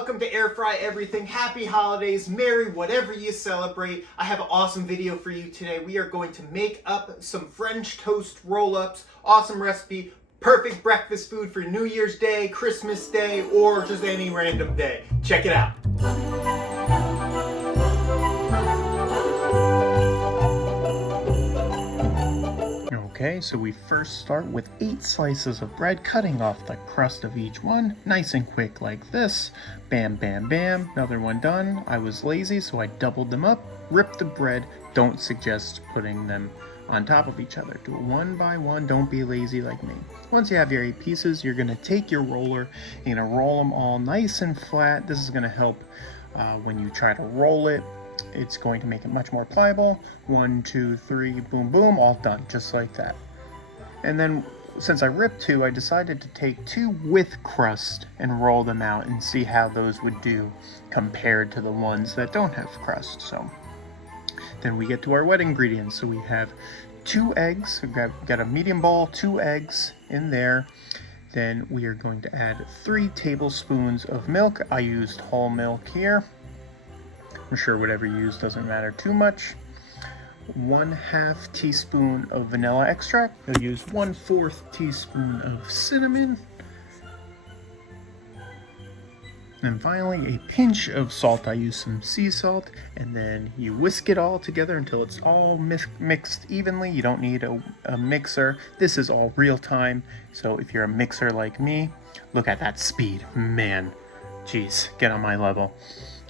welcome to Air Fry Everything. Happy holidays, merry whatever you celebrate. I have an awesome video for you today. We are going to make up some French toast roll-ups. Awesome recipe, perfect breakfast food for New Year's Day, Christmas Day, or just any random day. Check it out. Okay, so we first start with 8 slices of bread, cutting off the crust of each one, nice and quick like this. Bam, bam, bam, another one done. I was lazy, so I doubled them up, ripped the bread. Don't suggest putting them on top of each other. Do it one by one, don't be lazy like me. Once you have your 8 pieces, you're gonna take your roller, you're gonna roll them all nice and flat. This is gonna help when you try to roll it. It's going to make it much more pliable. 1, 2, 3, boom, boom, all done, just like that. And then, since I ripped 2, I decided to take 2 with crust and roll them out and see how those would do compared to the ones that don't have crust. So, then we get to our wet ingredients. So we have 2 eggs. We've got a medium bowl, 2 eggs in there. Then we are going to add 3 tablespoons of milk. I used whole milk here. I'm sure whatever you use doesn't matter too much. 1/2 teaspoon of vanilla extract. You'll use 1/4 teaspoon of cinnamon. And finally, a pinch of salt. I use some sea salt, and then you whisk it all together until it's all mixed evenly. You don't need a mixer. This is all real time, so if you're a mixer like me, look at that speed. Man, geez, get on my level.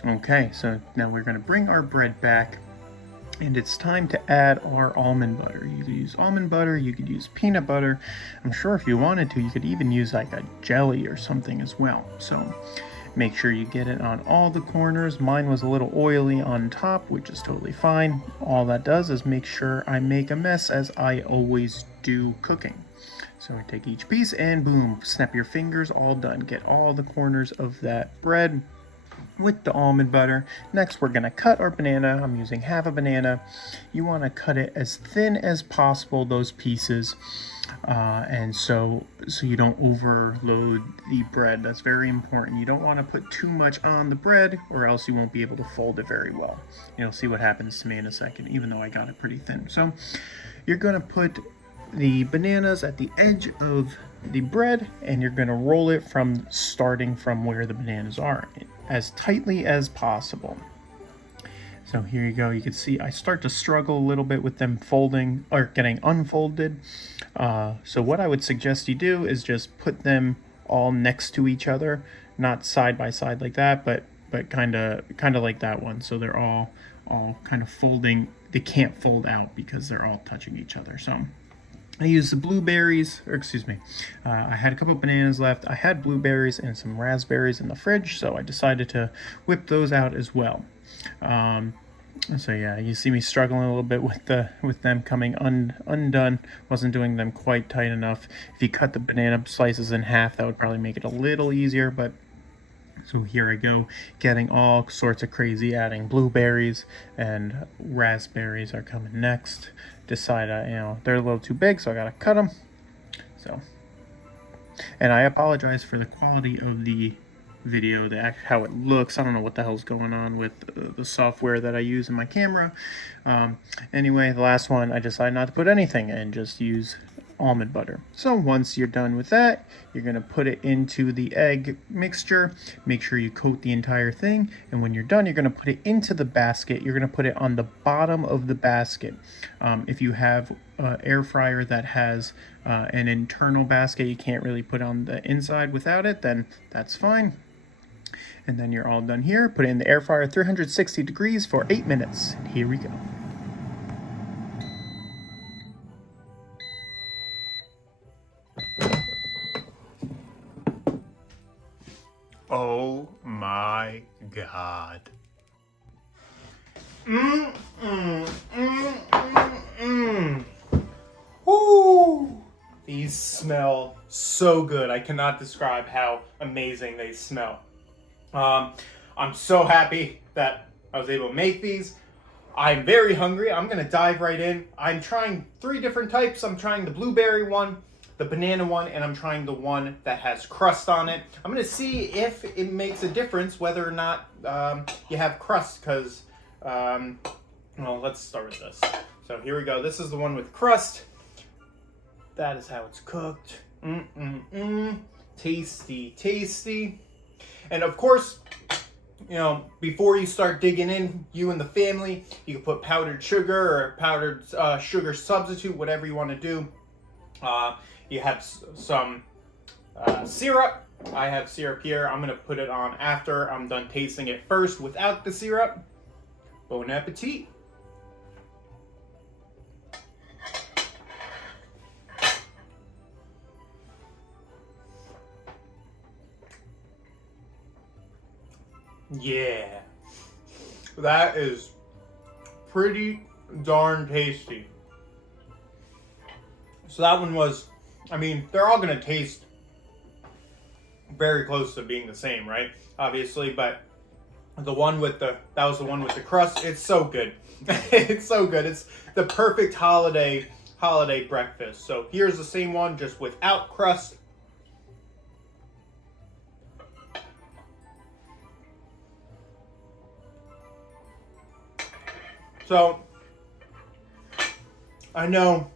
Okay, so now we're going to bring our bread back, and it's time to add our almond butter. You could use almond butter, you could use peanut butter. I'm sure if you wanted to, you could even use like a jelly or something as well. So make sure you get it on all the corners. Mine was a little oily on top, which is totally fine. All that does is make sure I make a mess, as I always do cooking. So I take each piece and boom, snap your fingers, all done. Get all the corners of that bread with the almond butter. Next, we're going to cut our banana. I'm using half a banana. You want to cut it as thin as possible, those pieces, and so you don't overload the bread. That's very important. You don't want to put too much on the bread, or else you won't be able to fold it very well. You'll see what happens to me in a second, even though I got it pretty thin. So you're going to put the bananas at the edge of the bread, and you're going to roll it starting from where the bananas are, as tightly as possible. So here you go. You can see I start to struggle a little bit with them folding or getting unfolded. So what I would suggest you do is just put them all next to each other, not side by side like that, but kind of like that one. So they're all kind of folding. They can't fold out because they're all touching each other. So I used the blueberries, or excuse me, I had a couple of bananas left. I had blueberries and some raspberries in the fridge, so I decided to whip those out as well. So yeah, you see me struggling a little bit with them coming undone. Wasn't doing them quite tight enough. If you cut the banana slices in half, that would probably make it a little easier, but so here I go, getting all sorts of crazy, adding blueberries and raspberries are coming next. Decide, they're a little too big, so I gotta cut them. So, and I apologize for the quality of the video, how it looks. I don't know what the hell's going on with the software that I use in my camera. Anyway, the last one, I decided not to put anything and just use almond butter. So once you're done with that, you're going to put it into the egg mixture. Make sure you coat the entire thing, and when you're done, you're going to put it into the basket. You're going to put it on the bottom of the basket. If you have an air fryer that has an internal basket, you can't really put on the inside without it, then that's fine. And then you're all done here. Put it in the air fryer 360 degrees for 8 minutes. Here we go. Oh my God. Woo! These smell so good. I cannot describe how amazing they smell. I'm so happy that I was able to make these. I'm very hungry. I'm gonna dive right in. I'm trying 3 different types. I'm trying the blueberry one, the banana one and I'm trying the one that has crust on it. I'm gonna see if it makes a difference whether or not you have crust, because, well, let's start with this. So here we go. This is the one with crust. That is how it's cooked. Tasty, tasty. And of course, you know, before you start digging in, you and the family, you can put powdered sugar or powdered sugar substitute, whatever you want to do. You have some syrup. I have syrup here. I'm going to put it on after I'm done tasting it first without the syrup. Bon appetit. Yeah, that is pretty darn tasty. So that one was, I mean, they're all going to taste very close to being the same, right? Obviously, but the one with that was the one with the crust. It's so good. It's so good. It's the perfect holiday breakfast. So here's the same one, just without crust. So, I know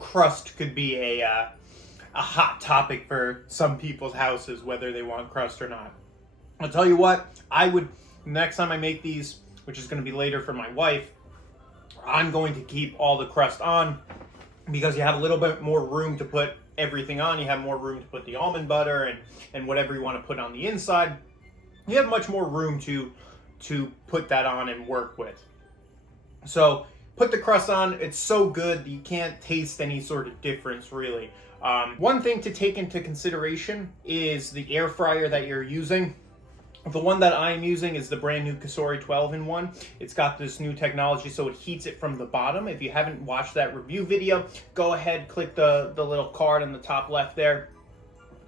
crust could be a hot topic for some people's houses, whether they want crust or not. I'll tell you what, next time I make these, which is going to be later for my wife, I'm going to keep all the crust on, because you have a little bit more room to put everything on. You have more room to put the almond butter and whatever you want to put on the inside. You have much more room to put that on and work with. So put the crust on. It's so good you can't taste any sort of difference, really. One thing to take into consideration is the air fryer that you're using. The one that I'm using is the brand new Cosori 12-in-1. It's got this new technology, so it heats it from the bottom. If you haven't watched that review video, go ahead, click the little card in the top left there.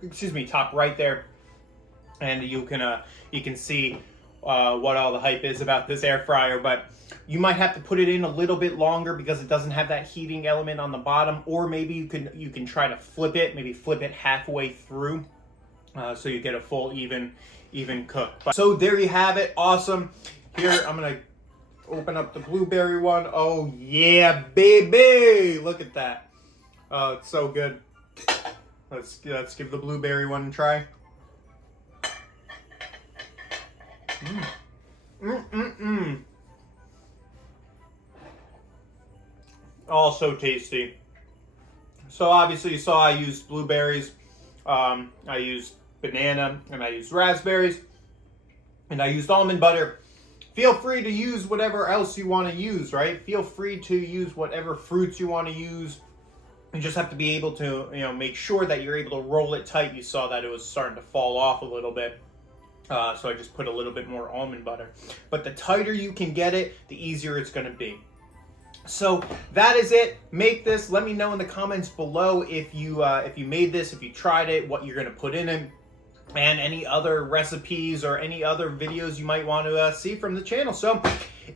Excuse me, top right there. And you can see what all the hype is about this air fryer. But you might have to put it in a little bit longer because it doesn't have that heating element on the bottom. Or maybe you can try to flip it, maybe flip it halfway through, so you get a full even cook. So there you have it. Awesome. Here I'm gonna open up the blueberry one. Oh yeah, baby! Look at that. Oh, it's so good. Let's give the blueberry one a try. Oh, so tasty. So obviously you saw I used blueberries, I used banana, and I used raspberries, and I used almond butter. Feel free to use whatever else you want to use, right? Feel free to use whatever fruits you want to use. You just have to be able to, make sure that you're able to roll it tight. You saw that it was starting to fall off a little bit. So I just put a little bit more almond butter. But the tighter you can get it, the easier it's going to be. So that is it. Make this. Let me know in the comments below if you made this, if you tried it, what you're going to put in it, and any other recipes or any other videos you might want to see from the channel. So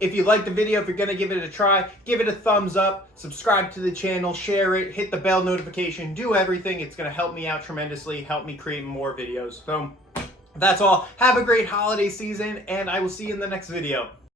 if you liked the video, if you're going to give it a try, give it a thumbs up, subscribe to the channel, share it, hit the bell notification, do everything. It's going to help me out tremendously, help me create more videos. So that's all. Have a great holiday season, and I will see you in the next video.